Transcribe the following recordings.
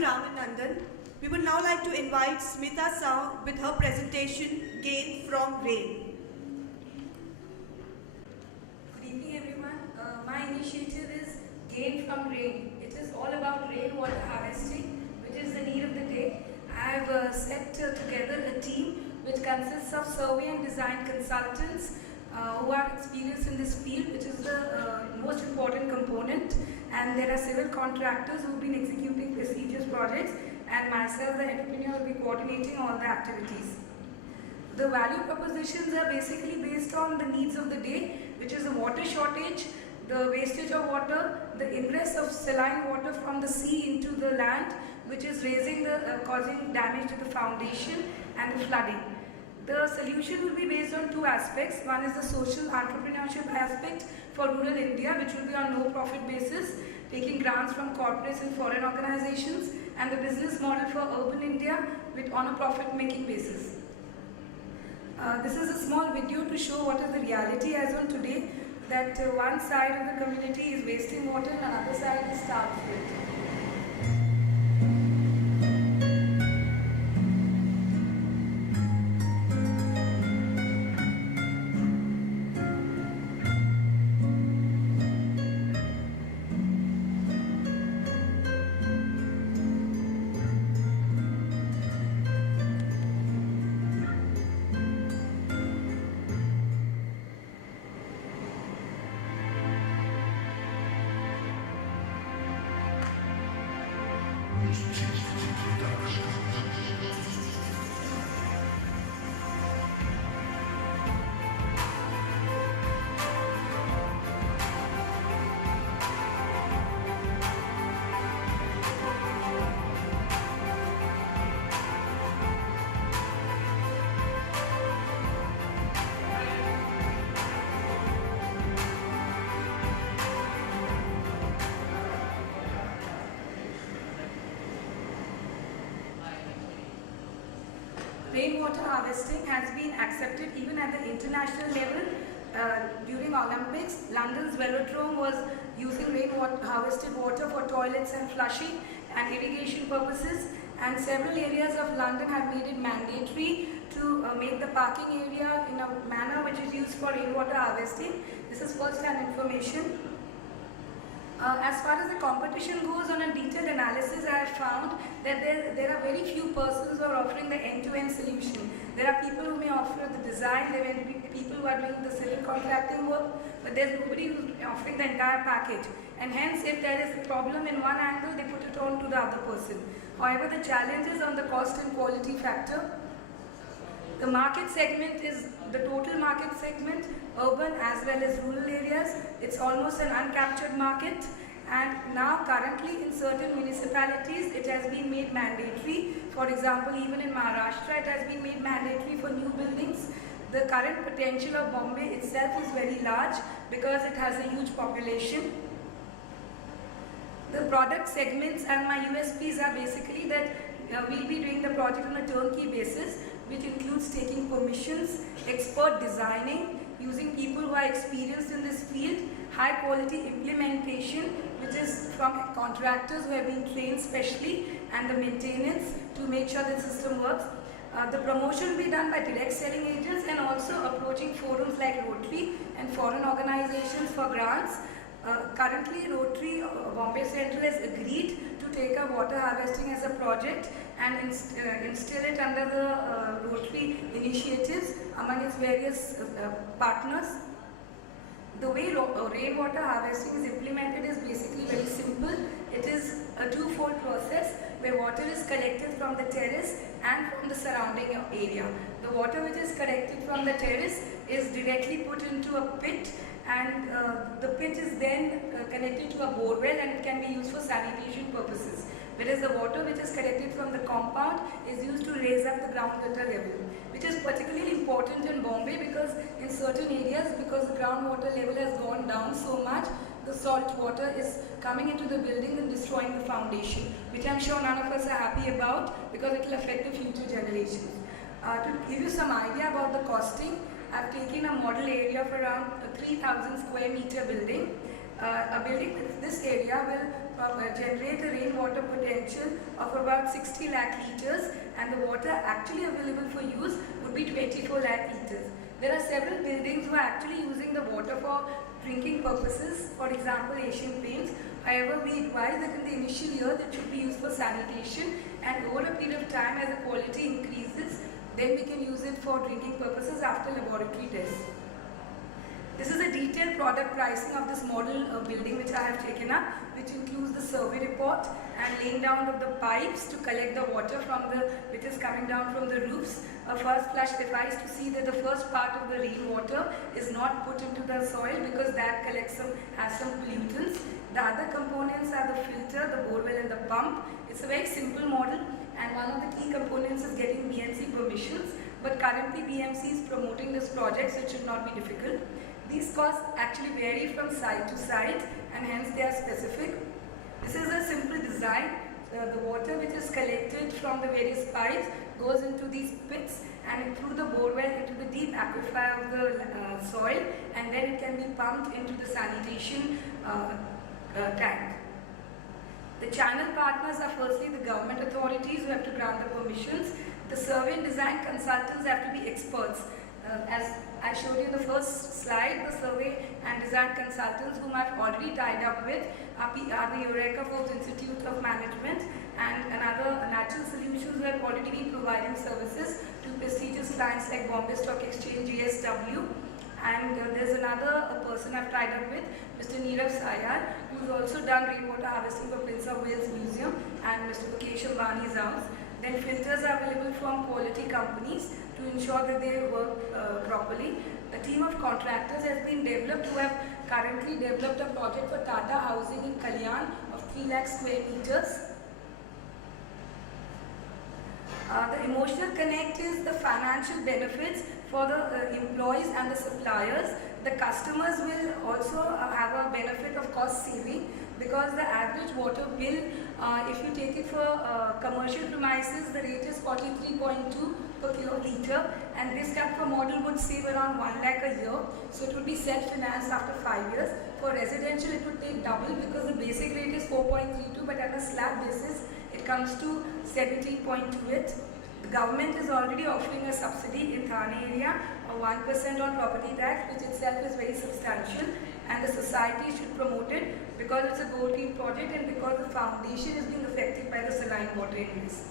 you, Ram and Nandan. We would now like to invite Smita Sah with her presentation, Gain from Rain. Good evening, everyone. My initiative is Gain from Rain. It is all about rainwater harvesting, which is the need of the day. I have set together a team which consists of survey and design consultants who are experienced in this field, which is the most important component. And there are civil contractors who have been executing prestigious projects, and myself, the entrepreneur, will be coordinating all the activities. The value propositions are basically based on the needs of the day, which is the water shortage, the wastage of water, the ingress of saline water from the sea into the land, which is causing damage to the foundation, and the flooding. The solution will be based on two aspects. One is the social entrepreneurship aspect for rural India, which will be on no profit basis, taking grants from corporates and foreign organizations, and the business model for urban India on a profit making basis. This is a small video to show what is the reality as on today, that one side of the community is wasting water and another side is starved for it. Rainwater harvesting has been accepted even at the international level. During Olympics, London's velodrome was using harvested water for toilets and flushing and irrigation purposes, and several areas of London have made it mandatory to make the parking area in a manner which is used for rainwater harvesting. This is first-hand information. As far as the competition goes, on a detailed analysis, I have found that there are very few persons who are offering the end-to-end solution. There are people who may offer the design, there may be people who are doing the civil contracting work, but there's nobody who's offering the entire package. And hence, if there is a problem in one angle, they put it on to the other person. However, the challenge is on the cost and quality factor. The market segment is the total market segment, urban as well as rural areas. It's almost an uncaptured market, and now currently in certain municipalities it has been made mandatory. For example, even in Maharashtra it has been made mandatory for new buildings. The current potential of Bombay itself is very large because it has a huge population. The product segments and my USPs are basically that we'll be doing the project on a turnkey basis, which includes taking permissions, expert designing, using people who are experienced in this field, high quality implementation, which is from contractors who have been trained specially, and the maintenance to make sure the system works. The promotion will be done by direct selling agents and also approaching forums like Rotary and foreign organizations for grants. Currently, Rotary Bombay Central has agreed to take up water harvesting as a project and instill it under the Rotary initiatives among its various partners. The way rainwater harvesting is implemented is basically very simple. It is a two-fold process where water is collected from the terrace and from the surrounding area. The water which is collected from the terrace is directly put into a pit, and the pit is then connected to a bore well, and it can be used for sanitation purposes. Whereas the water which is collected from the compound is used to raise up the groundwater level, which is particularly important in Bombay because in certain areas, because the groundwater level has gone down so much, the salt water is coming into the building and destroying the foundation, which I'm sure none of us are happy about because it will affect the future generations. To give you some idea about the costing, I've taken a model area of around 3,000 square meter building. A building with this area will generate a rainwater potential of about 60 lakh litres, and the water actually available for use would be 24 lakh litres. There are several buildings who are actually using the water for drinking purposes, for example Asian Paints. However, we advise that in the initial year that should be used for sanitation, and over a period of time as the quality increases, then we can use it for drinking purposes after laboratory tests. This is a detailed product pricing of this model building which I have taken up, which includes the survey report and laying down of the pipes to collect the water from which is coming down from the roofs. A first flush device to see that the first part of the rainwater is not put into the soil because that has some pollutants. The other components are the filter, the borewell and the pump. It's a very simple model, and one of the key components is getting BMC permissions, but currently BMC is promoting this project, so it should not be difficult. These costs actually vary from site to site, and hence they are specific. This is a simple design. The water which is collected from the various pipes goes into these pits and through the borewell into the deep aquifer of the soil, and then it can be pumped into the sanitation tank. The channel partners are firstly the government authorities who have to grant the permissions. The survey and design consultants have to be experts. As I showed you in the first slide, the survey and design consultants whom I've already tied up with are the Eureka Forbes Institute of Management and another Natural Solutions who have already been providing services to prestigious clients like Bombay Stock Exchange, GSW. And there's another person I've tied up with, Mr. Neerav Sayar, who's also done rainwater harvesting for Prince of Wales Museum, and Mr. Mukesh Ambani's house. Then filters are available from quality companies to ensure that they work properly. A team of contractors has been developed who have currently developed a project for Tata Housing in Kalyan of 3 lakh square meters. The emotional connect is the financial benefits for the employees and the suppliers. The customers will also have a benefit of cost saving, because the average water bill, if you take it for commercial premises, the rate is 43.2 per kiloliter, and this type of model would save around 1 lakh a year, so it would be self-financed after 5 years. For residential, it would take double because the basic rate is 4.32, but on a slab basis, it comes to 17.28. The government is already offering a subsidy in Thane area of 1% on property tax, which itself is very substantial, and the society should promote it because it's a gold green project and because the foundation is being affected by the saline water ingress.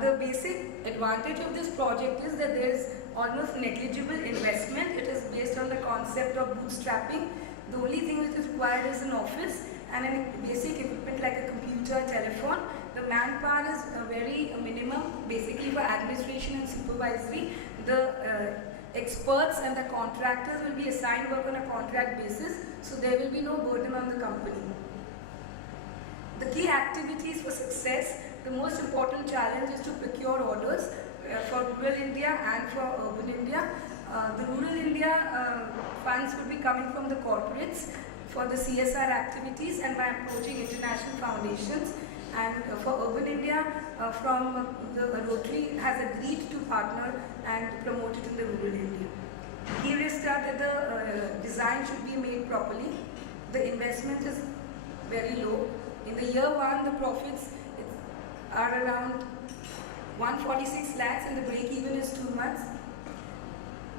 The basic advantage of this project is that there is almost negligible investment. It is based on the concept of bootstrapping. The only thing which is required is an office and a basic equipment like a computer, telephone. The manpower is very minimum, basically for administration and supervisory. The experts and the contractors will be assigned work on a contract basis, so there will be no burden on the company. The key activities for success, the most important challenge is to procure orders for rural India and for urban India. The rural India funds will be coming from the corporates for the CSR activities and by approaching international foundations. And for urban India, from the Rotary has agreed to partner and promote it in the rural India. Key risks are that the design should be made properly. The investment is very low. In the year one, the profits are around 146 lakhs and the break even is 2 months.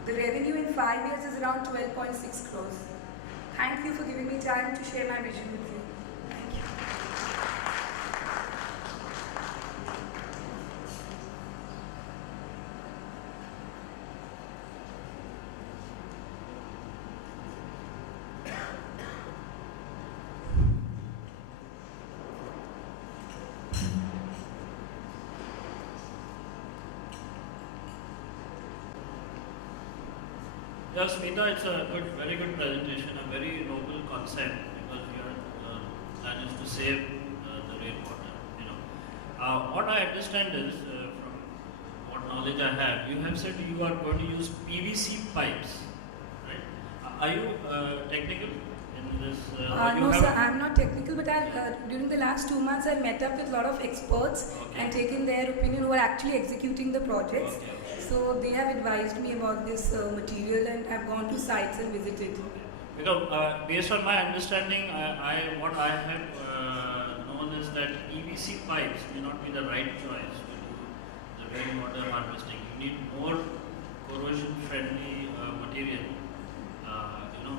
The revenue in 5 years is around 12.6 crores. Thank you for giving me time to share my vision with you. Thank you. Yes, Smita, it's a very good presentation, a very noble concept, because your plan is to save the rainwater. What I understand is, from what knowledge I have said you are going to use PVC pipes, right? Are you technical in this? No, sir, I'm not technical, but during the last 2 months, I met up with a lot of experts and taken their opinion who are actually executing the projects. So they have advised me about this material and I've gone to sites and visited. Because based on my understanding, what I have known is that PVC pipes may not be the right choice to do the rainwater harvesting. You need more corrosion-friendly material,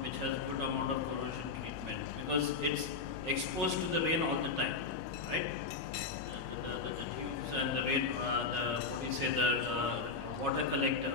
which has good amount of corrosion treatment, because it's exposed to the rain all the time, right? The tubes and the rain, the water collector.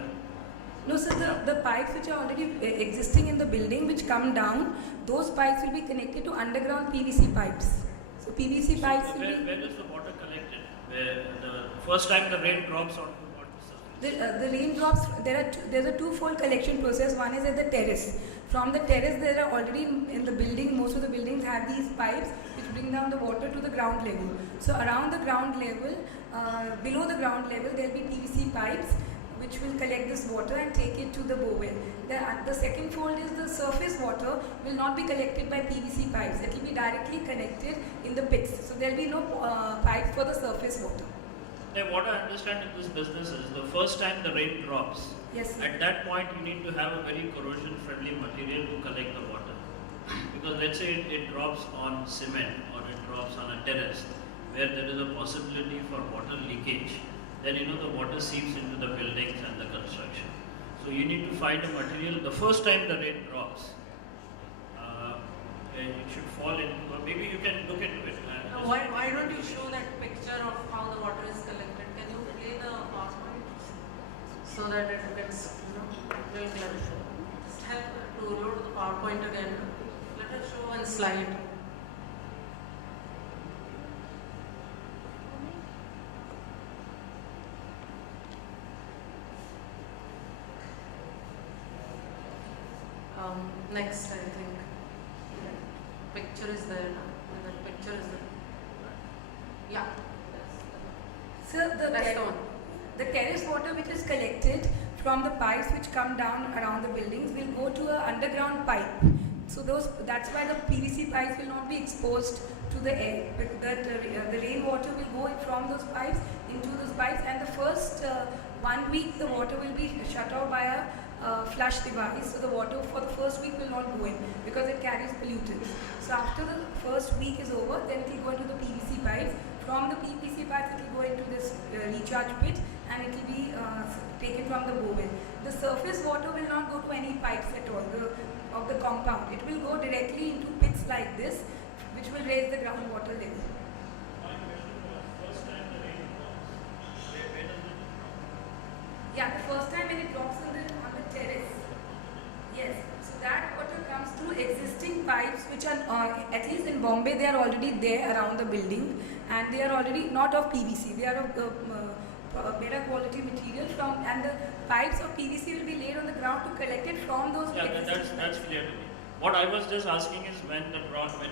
No, sir, the pipes which are already existing in the building which come down, those pipes will be connected to underground PVC pipes. So PVC pipes will be... Where is the water collected? Where the first time the rain drops onto the surface? The rain drops, there's a two-fold collection process. One is at the terrace. From the terrace, there are already in the building, most of the buildings have these pipes which bring down the water to the ground level. So around the ground level, below the ground level, there will be PVC pipes which will collect this water and take it to the bowel. The second fold is the surface water will not be collected by PVC pipes. It will be directly connected in the pits. So there will be no pipes for the surface water. Now, what I understand in this business is the first time the rain drops, yes, at that point you need to have a very corrosion-friendly material to collect the water. Because let's say it drops on cement or it drops on a terrace where there is a possibility for water leakage. Then the water seeps into the buildings and the construction. So you need to find a material. The first time the rain drops, it should fall in. Or maybe you can look into it. Why don't you show that picture of how the water is collected? Can you play the PowerPoint so that it gets real clear? Just help to load the PowerPoint again. Let us show one slide. Next, I think. Picture is there now. The picture is there. Yeah. Sir, That's the one. the terrace water which is collected from the pipes which come down around the buildings will go to an underground pipe. So that's why the PVC pipes will not be exposed to the air. The rainwater will go from those pipes into those pipes, and the first 1 week the water will be shut off by a flush device. So the water for the first week will not go in because it carries pollutants. So after the first week is over, then it will go into the PVC pipes. From the PVC pipes, it will go into this recharge pit, and it will be taken from the bowel. The surface water will not go to any pipes at all of the compound. It will go directly into pits like this, which will raise the groundwater level. Yeah, the first time when it drops on the terrace. Yes, so that water comes through existing pipes which are, at least in Bombay, they are already there around the building, and they are already not of PVC, they are of better quality material and the pipes of PVC will be laid on the ground to collect it from those that's clear to me. What I was just asking is when it drops first,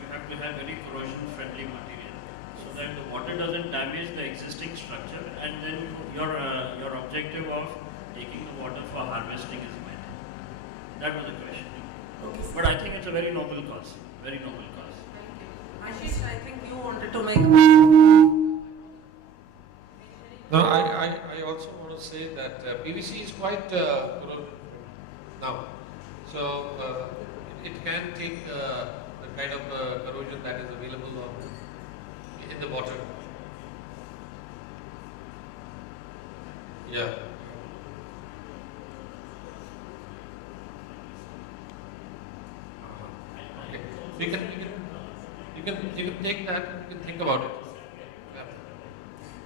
you have to have very corrosion-friendly material so that the water doesn't damage the existing structure, and then your objective of taking the water for harvesting is met. That was the question. Okay, but I think it's a very noble cause. Very noble cause. Ashish, I think you wanted to make a No, I also want to say that PVC is quite now. So it can take the kind of corrosion that is available in the water. Yeah. Okay. You can take that. You can think about it.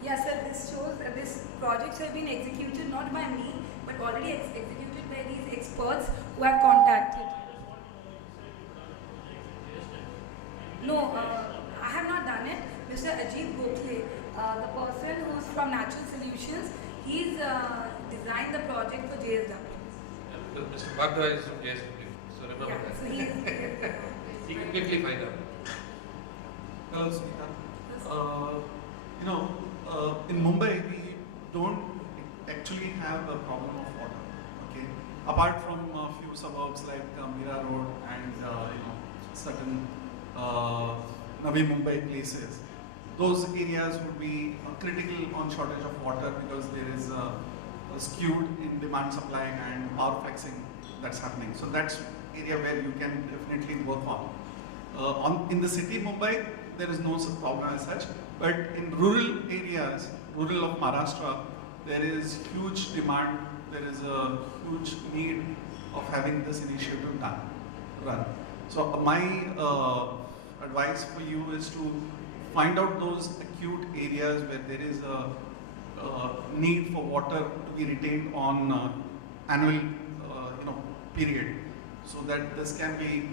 Yes, sir, this shows that these projects have been executed not by me, but already executed by these experts who have contacted. No, I have not done it. Mr. Ajit Gokhale, the person who is from Natural Solutions, he's designed the project for JSW. Yeah, Mr. Bhagda is from JSW, so remember Yeah, that. so he's You can quickly find out. Hello, Smita. In Mumbai, we don't actually have a problem of water. Okay, apart from a few suburbs like Mira Road and certain Navi Mumbai places, those areas would be critical on shortage of water because there is a skewed in demand supply and power flexing that's happening. So that's area where you can definitely work on. In the city Mumbai, there is no such problem as such, but in rural areas, rural of Maharashtra, there is huge demand, there is a huge need of having this initiative run. So my advice for you is to find out those acute areas where there is a need for water to be retained on annual period, so that this can be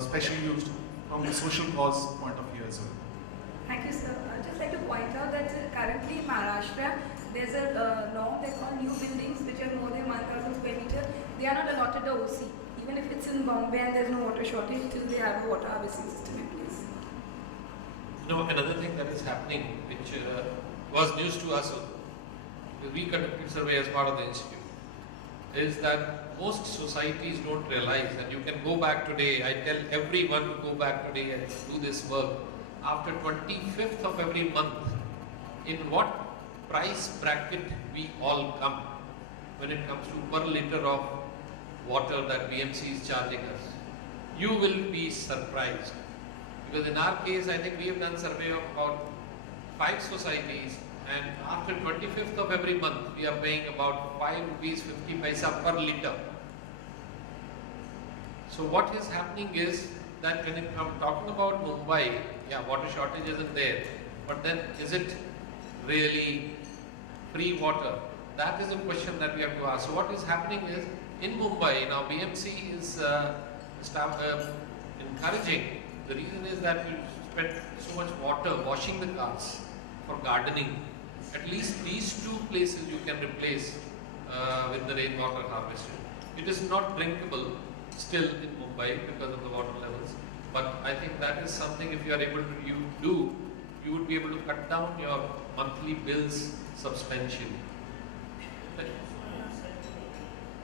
specially used from the social cause point of view as well. Thank you, sir. I'd just like to point out that currently in Maharashtra, there's a law they call new buildings which are more than 1,000 square meter. They are not allotted the OC. Even if it's in Bombay and there's no water shortage, still they have a water harvesting system in place. Another thing that is happening, which was news to us, because we conducted survey as part of the institute, is that most societies don't realize, and you can go back today, I tell everyone to go back today and do this work, after 25th of every month, in what price bracket we all come when it comes to per liter of water that BMC is charging us. You will be surprised. Because in our case, I think we have done survey of about 5 societies, and after 25th of every month, we are paying about 5 rupees 50 paisa per liter. So what is happening is that when I'm talking about Mumbai, yeah, water shortage isn't there, but then is it really free water? That is a question that we have to ask. So what is happening is, in Mumbai, now BMC is encouraging. The reason is that you spend so much water washing the cars for gardening. At least these 2 places you can replace with the rainwater harvesting. It is not drinkable still in Mumbai because of the water levels, but I think that is something, if you are able to do, you would be able to cut down your monthly bills substantially.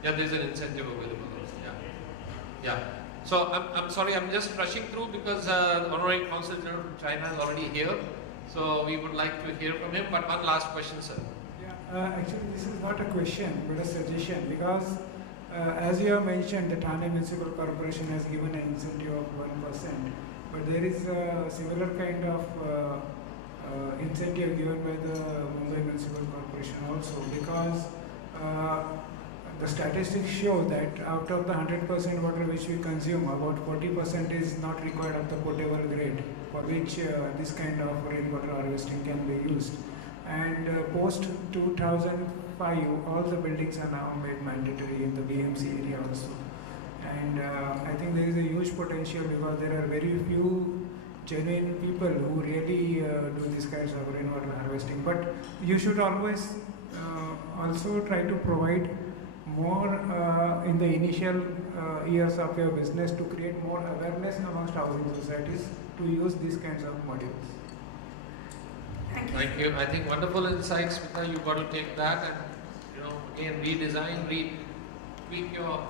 Yeah, there is an incentive available also. Yeah. So I'm sorry, I'm just rushing through because Honorary Consul General from China is already here. So we would like to hear from him. But one last question, sir. Yeah, actually this is not a question but a suggestion, because as you have mentioned, the Thane Municipal Corporation has given an incentive of 1%, but there is a similar kind of incentive given by the Mumbai Municipal Corporation also, because the statistics show that out of the 100% water which we consume, about 40% is not required of the potable grade, for which this kind of rainwater harvesting can be used. And post 2005, all the buildings are now made mandatory in the BMC area also. And I think there is a huge potential, because there are very few genuine people who really do these kinds of rainwater harvesting. But you should always also try to provide more in the initial years of your business to create more awareness amongst housing societies to use these kinds of modules. Thank you. I think wonderful insights, Smita. You've got to take that and again redesign, tweak your